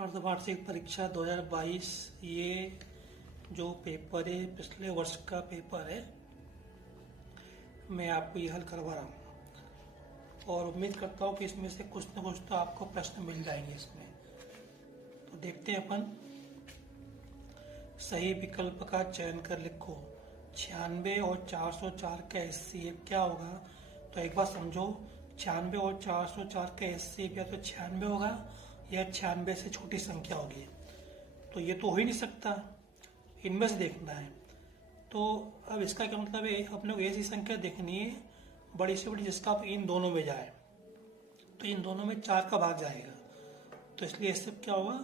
अर्धवार्षिक परीक्षा 2022 ये जो पेपर है पिछले वर्ष का पेपर है। मैं आपको ये हल करवा रहा हूँ और उम्मीद करता हूँ कि इसमें से कुछ न कुछ तो आपको प्रश्न मिल जाएंगे इसमें। तो देखते हैं अपन। सही विकल्प का चयन कर लिखो। 96 और 404 का HCF क्या होगा? तो एक बार समझो, 96 और 404 का HCF या तो 96 होगा या 96 से छोटी संख्या होगी। तो ये तो हो ही नहीं सकता, इनमें से देखना है। तो अब इसका क्या मतलब है, अपने को ऐसी संख्या देखनी है बड़ी से बड़ी जिसका इन दोनों में जाए। तो इन दोनों में 4 का भाग जाएगा, तो इसलिए इससे क्या होगा?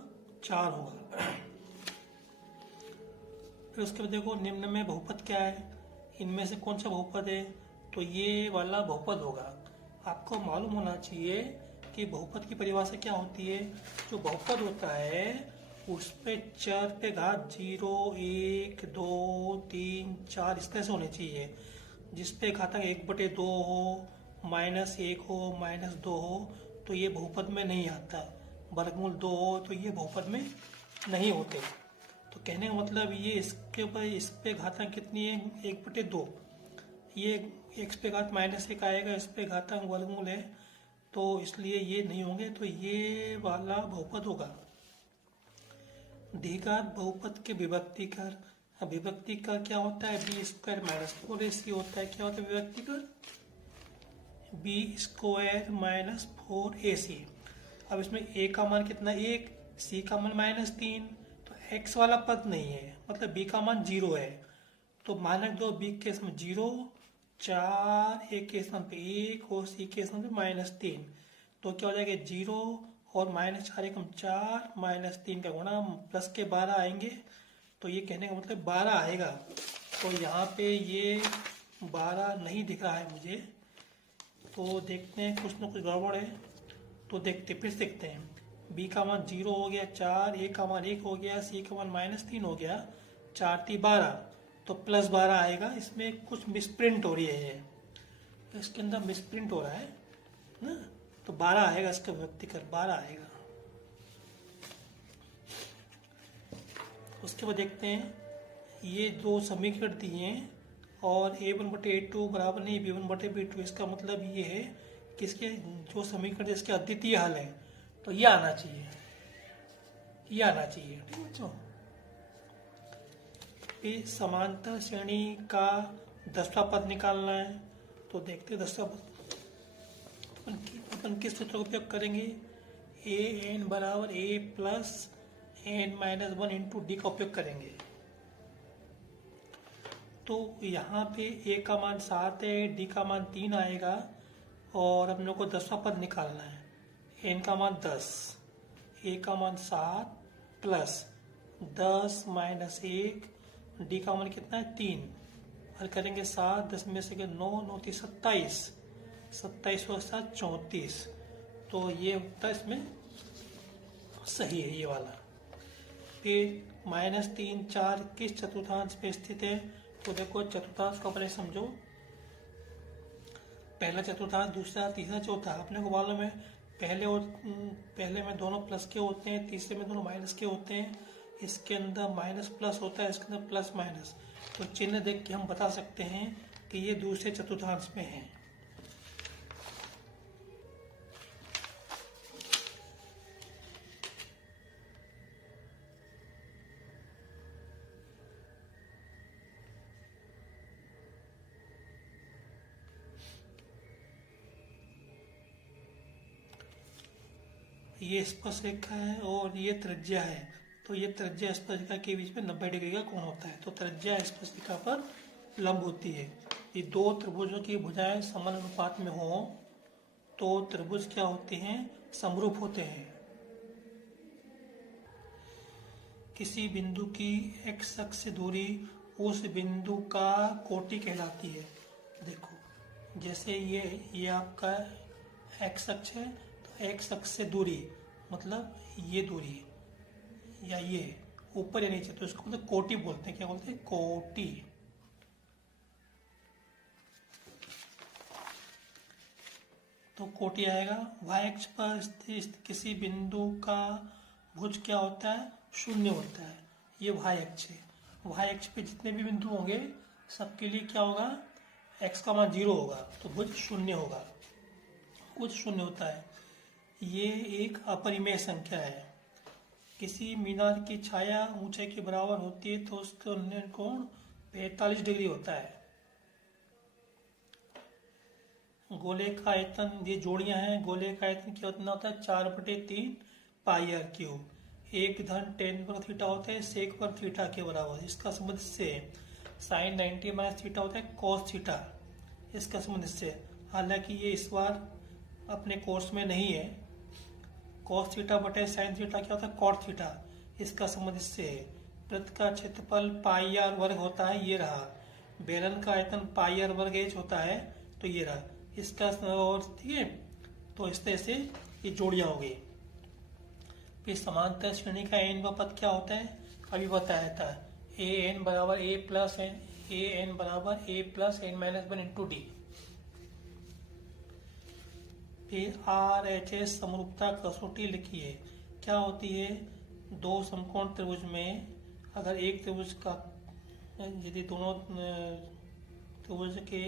4 होगा। फिर उसके बाद देखो निम्न में बहुपद क्या है, इनमें से कौन सा बहुपद है? तो ये वाला बहुपद होगा। आपको मालूम होना चाहिए कि बहुपद की परिभाषा क्या होती है। जो बहुपद होता है उस पे चर पे घात 0, 1, 2, 3, 4 इस तरह से होने चाहिए। जिस पे घातांक 1/2 हो, -1 हो, -2 हो, तो ये बहुपद में नहीं आता। वर्गमूल 2 हो तो ये बहुपद में नहीं होते। तो कहने का मतलब ये इसके ऊपर इस पे घातांक कितनी है? 1/2। ये x पे घात -1 आएगा, इस पे घातांक वर्गमूल है, तो इसलिए ये नहीं होंगे। तो ये वाला बहुपद होगा। द्विघात बहुपद के विभक्ति कर। अब विभक्ति कर क्या होता है? b² - 4ac होता है। क्या होता है विभक्ति कर? b² - 4ac। अब इसमें a का मान कितना? 1, c का मान -3, तो x वाला पद नहीं है, मतलब b का मान 0 है। तो -2 b के स्थान 0, 4 a के स्थान पे 1 और c के स्थान पे -3। तो क्या हो जाएगा? 0 और -4 एकम 4, -3 का गुणा, प्लस के 12 आएंगे। तो ये कहने का मतलब 12 आएगा। तो यहाँ पे ये 12 नहीं दिख रहा है मुझे। तो देखते हैं, कुछ ना कुछ गड़बड़ है। तो फिर से देखते हैं। b का मान 0 हो गया, 4, a का मान 1 हो गया, c का मान -3 हो गया, 4 × 12, तो +12 आएगा। इसमें कुछ मिसप्रिंट हो रही है, ये इसके अंदर मिसप्रिंट हो रहा है ना। तो 12 आएगा, इसका विभक्ति कर 12 आएगा। उसके बाद देखते हैं, ये दो समीकरण दिए हैं और a1/a2 बराबर नहीं b1/b2। इसका मतलब ये है कि इसके जो समीकरण इसके अद्वितीय हल है, तो ये आना चाहिए, ये आना चाहिए। ठीक है बच्चों। समांतर श्रेणी का 10वां पद निकालना है। तो देखते हैं 10वां पद अपन किस सूत्र का उपयोग करेंगे? an बराबर a plus n-1 into D का उपयोग करेंगे। तो यहाँ पे a का मान 7 है, d का मान 3 आएगा और हम लोग को 10वां पद निकालना है। n का मान 10, a का मान 7 प्लस 10 - 1, d का मान कितना है? 3। हल करेंगे 7, 10 में से 9, 9 × 27, 27 और 7 34। तो ये उत्तर इसमें सही है, ये वाला। फिर -3, 4 किस चतुर्थांश पे स्थित है? तो देखो चतुर्थांश को अपने समझो, पहला चतुर्थांश, दूसरा, तीसरा, चौथा। अपने को मालूम है पहले में दोनों प्लस के होते हैं, तीसरे में दोनों माइनस के होते हैं। इसके अंदर माइनस प्लस होता है, इसके अंदर प्लस माइनस। तो चिन्ह देख के हम बता सकते हैं कि ये दूसरे चतुर्थांश में है। ये स्पर्शरेखा है और ये त्रिज्या है। तो ये त्रिज्या स्पर्शरेखा के बीच में 90 डिग्री का कोण होता है। तो त्रिज्या स्पर्शरेखा पर लंब होती है। ये दो त्रिभुजों की भुजाएं समान अनुपात में हो तो त्रिभुज क्या होते हैं? समरूप होते हैं। किसी बिंदु की x अक्ष से दूरी उस बिंदु का कोटि कहलाती है। देखो जैसे ये आपका x अक्ष है, तो x अक्ष से दूरी मतलब ये दूरी या ये ऊपर या नीचे, तो इसको मतलब कोटि बोलते हैं। क्या बोलते हैं? कोटि। तो कोटि आएगा। y अक्ष पर स्थित किसी बिंदु का भुज क्या होता है, शून्य होता है। ये y अक्ष है, y अक्ष पे जितने भी बिंदु होंगे सबके लिए क्या होगा, x का मान 0 होगा, तो भुज शून्य होगा, भुज शून्य होता है। ये एक अपरिमेय संख्या है। किसी मीनार की छाया ऊंचाई के बराबर होती है तो उसका उन्नयन कोण 45 डिग्री होता है। गोले का आयतन, ये जोड़ियां हैं, गोले का आयतन कितना होता है, 4/3 पाई आर क्यूब। 1 धन टेन वर्ग थीटा होता है सेक वर्ग थीटा के बराबर। इसका संबंध से साइन 90 माइनस थीटा होता है कॉस थीटा, इसका संबंध से। हालांकि ये इस बार अपने कोर्स में नहीं है। कॉस थीटा बटे साइन थीटा क्या होता है, कॉट थीटा, इसका संबंध इससे है। वृत्त का क्षेत्रफल पाई आर वर्ग होता है, ये रहा। बेलन का आयतन पाई आर वर्ग एच होता है, तो ये रहा इसका। और ठीक है, तो इस तरह से ये जोड़ियां हो गई। फिर समांतर श्रेणी का एन व पद क्या होता है, अभी बताया था। ए एन बराबर a plus n, a n बराबर a plus n minus 1 into d. फिर आर एच एस समरूपता कसौटी लिखिए। क्या होती है, दो समकोण त्रिभुज में अगर एक त्रिभुज का, यदि दोनों त्रिभुज के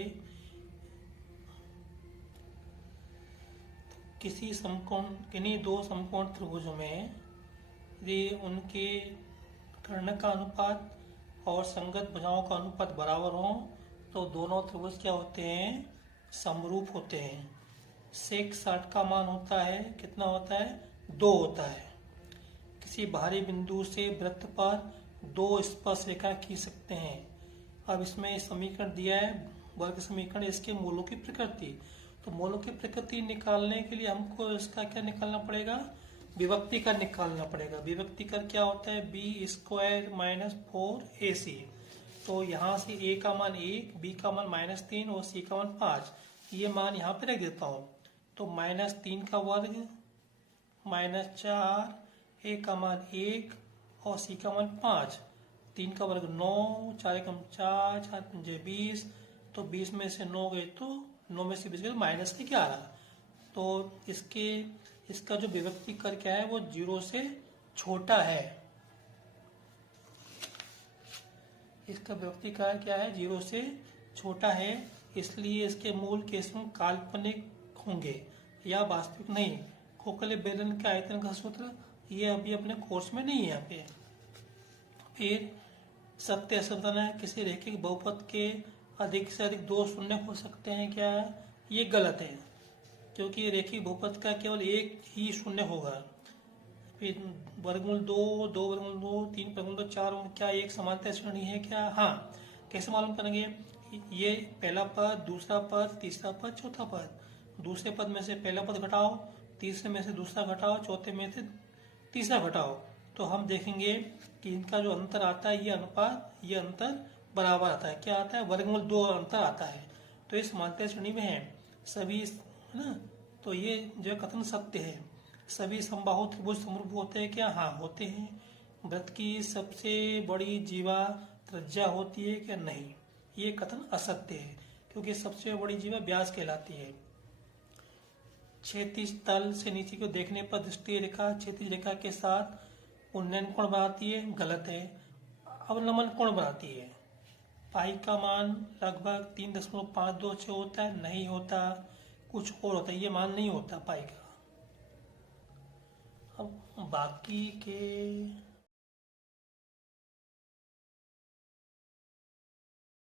किन्हीं दो समकोण त्रिभुजों में यदि उनके कर्ण का अनुपात और संगत भुजाओं का अनुपात बराबर हो तो दोनों त्रिभुज क्या होते हैं, समरूप होते हैं। सेक 60 का मान होता है, कितना होता है, 2 होता है। किसी बाहरी बिंदु से वृत्त पर 2 स्पर्श रेखा खींच सकते हैं। अब इसमें समीकरण दिया है, वर्ग समीकरण, इसके मूलों की प्रकृति। तो मूलों की प्रकृति निकालने के लिए हमको इसका क्या निकालना पड़ेगा, विभक्ति कर निकालना पड़ेगा। विभक्ति कर क्या होता है, बी स्क्वायर माइनस 4ac। तो यहाँ से a का मान 1, b का मान -3 और c का मान 5, ये मान यहाँ पे रख देता हूँ। तो -3 का वर्ग -4, a का मान 1 और c का मान 5, 3 का वर्ग 9, 4 एकम 4, 4 पंजे 20, तो 20 में से 9 गए तो 9 में से 20 गए -11। तो इसका जो विभक्ति कर क्या है, वो 0 से छोटा है। इसका विभक्ति कर क्या है, 0 से छोटा है, इसलिए इसके मूल के संग काल्पनिक होंगे या वास्तविक नहीं। खोखले बेलन के आयतन का सूत्र ये अभी अपने कोर्स में नहीं है यहाँ पे। फिर सत्य असत्य है, किसी रैखिक बहुपद के अधिक से अधिक 2 शून्य हो सकते हैं क्या, ये गलत है, क्योंकि रेखिक बहुपद का केवल एक ही शून्य होगा। फिर वर्गमूल 2, 2 वर्गमूल 2, 3 वर्गमूल 2, 4, क्या एक समांतर श्रेणी है क्या, हाँ। कैसे मालूम करेंगे, ये पहला पद, दूसरा पद, तीसरा पद, चौथा पद। दूसरे पद में से पहला पद घटाओ, तीसरे में से दूसरा घटाओ, चौथे में से तीसरा घटाओ, तो हम देखेंगे कि इनका जो अंतर आता है, ये अनुपात, ये अंतर बराबर आता है। क्या आता है, वर्गमूल 2 अंतर आता है। तो ये समांतर श्रेणी में है सभी, है ना। तो ये जो कथन सत्य है। सभी समबाहु त्रिभुज समरूप होते हैं क्या, हाँ होते हैं। वृत्त की सबसे बड़ी जीवा त्रिज्या होती है क्या, नहीं, ये कथन असत्य है, क्योंकि सबसे बड़ी जीवा व्यास कहलाती है। क्षैतिज तल से नीचे को देखने पर दृष्टि रेखा क्षैतिज रेखा के साथ उन्नयन कोण बनाती है, गलत है, अवनमन कोण बनाती है। पाई का मान लगभग 3.526 होता है, नहीं होता, कुछ और होता है, ये मान नहीं होता पाई का। अब बाकी के